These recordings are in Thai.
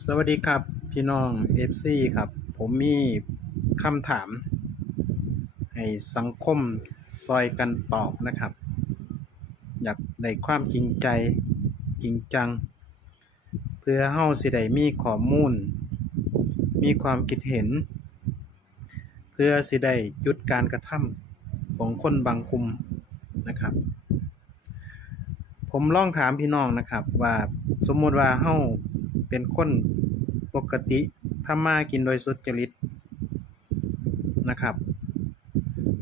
สวัสดีครับพี่น้อง FC ครับ ผมมีคำถาม ให้สังคมซอยกันตอบนะครับ อยากได้ความจริงใจจริงจัง เพื่อเฮาสิได้มีข้อมูล มีความคิดเห็น เพื่อสิได้หยุดการกระทำของคนบางกลุ่มนะครับ ผมลองถามพี่น้องนะครับว่าสมมุติว่าเฮา เป็นคนปกติทำมากินโดยสุจริตนะครับ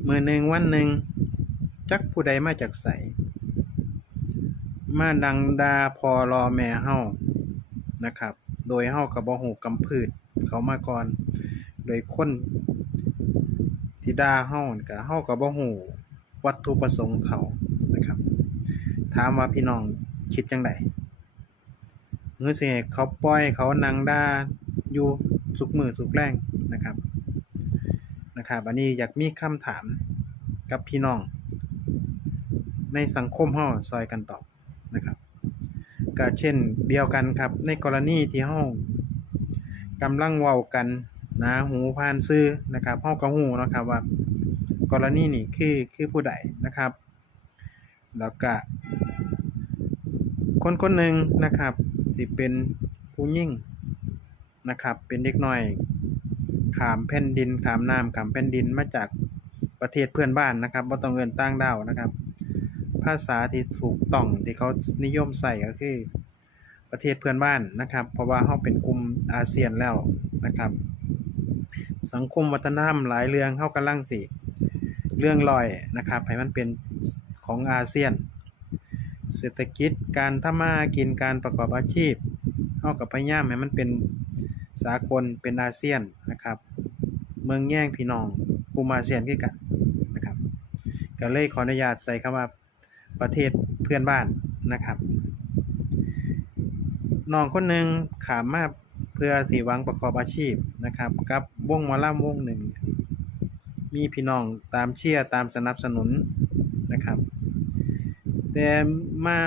มื้อหนึ่งวันหนึ่งจักผู้ใดมาจากไสมาดังดาพอรอแม่เฮานะครับ โดยเฮาก็บ่ฮู้กำพืชเขามาก่อน โดยคนที่ดาเฮานี่ก็เฮาก็บ่ฮู้วัตถุประสงค์เขานะครับ ถามว่าพี่น้องคิดจังได หรือสิให้เขาปล่อยเขานั่งด่าอยู่สุกมือสุกแรงนะครับนะครับอันนี้อยากมีคำถามกับพี่น้อง ในสังคมเฮาซอยกันตอบนะครับก็เช่นเดียวกันครับ ในกรณีที่เฮากำลังเว้ากันนาหูผ่านสื่อนะครับเฮาก็ฮู้เนะครับว่ากรณีนี้คือคือผู้ใดนะครับ แล้วก็คนคนหนึ่งนะครับ สิเป็นผู้หญิงนะครับ เป็นเด็กน้อยขามแผ่นดินขามน้ำขามแผ่นดินมาจากประเทศเพื่อนบ้านนะครับบ่ต้องเอิ้นต่างดาวนะครับ ภาษาที่ถูกต้องที่เขานิยมใช้ก็คือประเทศเพื่อนบ้านนะครับ เพราะว่าเราเป็นกลุ่มอาเซียนแล้วนะครับ สังคมวัฒนธรรมหลายเรื่องเรากำลังสิเรื่องลอยนะครับให้มันเป็นของอาเซียน เศรษฐกิจการทำมาหากินการประกอบอาชีพเฮาก็พยายามให้มันเป็นสากลเป็นอาเซียนนะครับ เมืองแย่งพี่น้องกลุ่มอาเซียนคือกันนะครับก็เลยขออนุญาตใส่คำว่าประเทศเพื่อนบ้านนะครับน้องคนหนึ่งขามมาเพื่อสิหวังประกอบอาชีพนะครับกับวงมอลำวงหนึ่ง มีพี่น้องตามเชียร์ตามสนับสนุนนะครับ แต่มา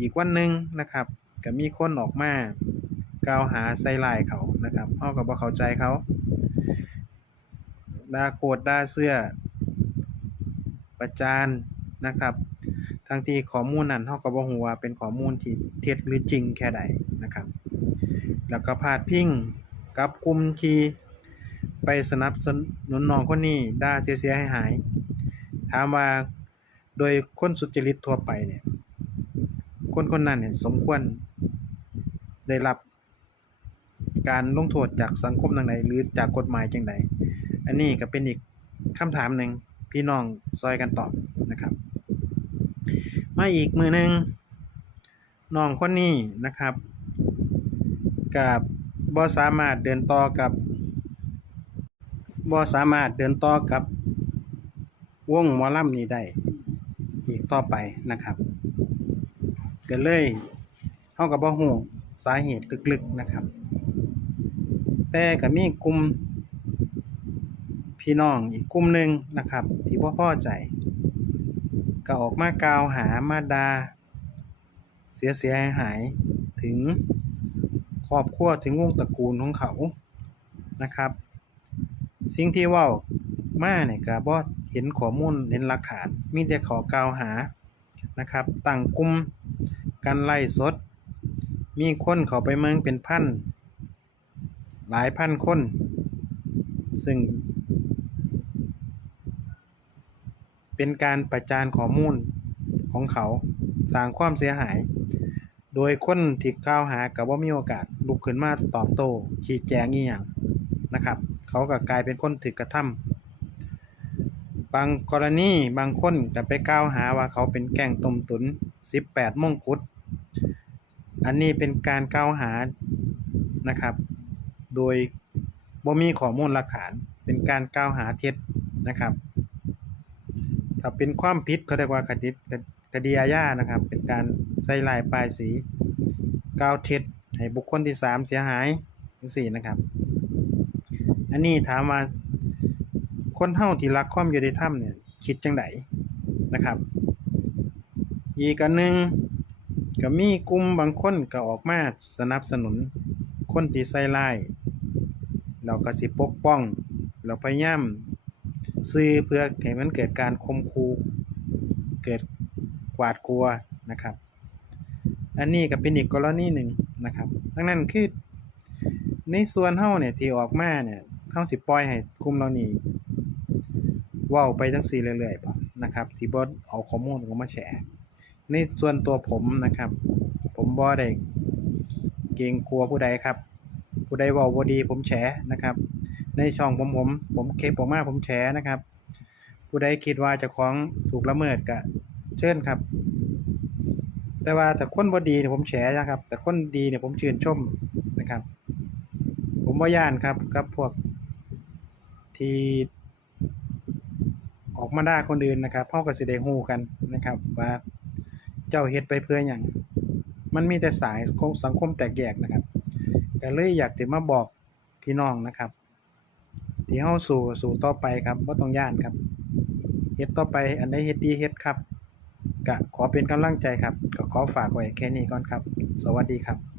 อีกวันหนึ่งนะครับก็มีคนออกมากล่าวหาใส่ร้ายเขานะครับเฮาก็บ่เข้าใจเขาด่าโคตรด่าเสื้อ ประจานนะครับ ทั้งที่ข้อมูลนั้นเฮาก็บ่ฮู้ว่าเป็นข้อมูลที่เท็จหรือจริงแค่ใดนะครับ แล้วก็พาดพิงกับกลุ่มที่ไปสนับสนุนน้องคนนี้ด่าเสียๆหายๆถามว่า โดยคนสุจริตทั่วไปเนี่ยคนคนนั้นเนี่ยสมควรได้รับการลงโทษจากสังคมทางใดหรือจากกฎหมายจังใดอันนี้ก็เป็นอีกคำถามหนึ่งพี่น้องซอยกันตอบนะครับ มาอีกมือหนึ่งน้องคนนี้นะครับกับบ่สามารถเดินต่อกับบ่สามารถเดินต่อกับวงหมอลำนี้ได้ อีกต่อไปนะครับก็เลยเฮาก็บ่ฮู้สาเหตุลึกๆนะครับ แต่ก็มีกลุ่มพี่น้องอีกกลุ่มหนึ่งนะครับ ที่บ่อพ่อใจ ก็ออกมากล่าวหามาด่าเสียเสียหายหายถึงครอบครัวถึงวงตระกูลของเขานะครับ สิ่งที่ว้า มาเนี่ยก็บ่เห็นข้อมูลเห็นหลักฐาน มีแต่ขอกล่าวหานะครับตั้งกลุ่มกันไล่สด มีคนเขาไปเมืองเป็นพันหลายพันคน ซึ่ง เป็นการประจานข้อมูลของเขาสร้างความเสียหาย โดยคนที่กล่าวหาก็บ่มีโอกาสลุกขึ้นมาตอบโต้ชี้แจงอีหยังนะครับ เขาก็กลายเป็นคนถูกกระทำ บางกรณีบางคนก็ไปกล่าวหาว่าเขาเป็นแกงต้มตุ๋น18มงกุฎอันนี้เป็นการกล่าวหานะครับ โดยบ่มีข้อมูลหลักฐาน เป็นการกล่าวหาเท็จนะครับ ถ้าเป็นความผิดเขาเรียกว่าคดีคดีอาญานะครับ เป็นการใส่ร้ายป้ายสีกล่าวเท็จให้บุคคลที่สามเสียหายจังซี่นะครับ อันนี้ถามว่า คนเฮาที่รักความยุติธรรมเนี่ยคิดจังไดนะครับ อีกอันหนึ่งก็มีกลุ่มบางคนก็ออกมาสนับสนุนคนที่ใส่ร้ายแล้วก็สิปกป้องแล้วพยายามสื่อเพื่อให้มันเกิดการข่มขู่เกิดหวาดกลัวนะครับ อันนี้ก็เป็นอีกกรณีหนึ่งนะครับดังนั้นคือในส่วนเฮาเนี่ยที่ออกมาเนี่ยเฮาสิปล่อยให้กลุ่มเหล่านี้เว้าไปจังซี่เรื่อยๆบ่นะครับสิบ่เอาข้อมูลออกมาแชร์ในส่วนตัวผมนะครับ ผมบ่ได้เกรงกลัวผู้ใดครับ ผู้ใดว้าบ่ดีผมแฉนะครับ ในช่องผมผม ผมเคปออกมาผมแฉนะครับ ผู้ใดคิดว่าจ้าของถูกละเมิดก็เชิญครับ แต่ว่าถ้าคนบ่ดีเนี่ยผมแฉนะครับ แต่คนดีเนี่ยผมชื่นชมนะครับ ผมบ่าย้านครับกับพวกที่ มาด่าคนอื่นนะครับเฮาก็สิได้ฮู้กันนะครับ ว่าเจ้าเฮ็ดไปเพื่อหยังมันมีแต่สายของสังคมแตกแยกนะครับก็เลยอยากสิมาบอกพี่น้องนะครับ ที่เฮาสู้สู้ต่อไปครับบ่ต้องย้านครับเฮ็ดต่อไปอันใดเฮ็ดดีเฮ็ดครับก็ขอเป็นกำลังใจครับก็ขอฝากไว้แค่นี้ก่อนครับ สวัสดีครับ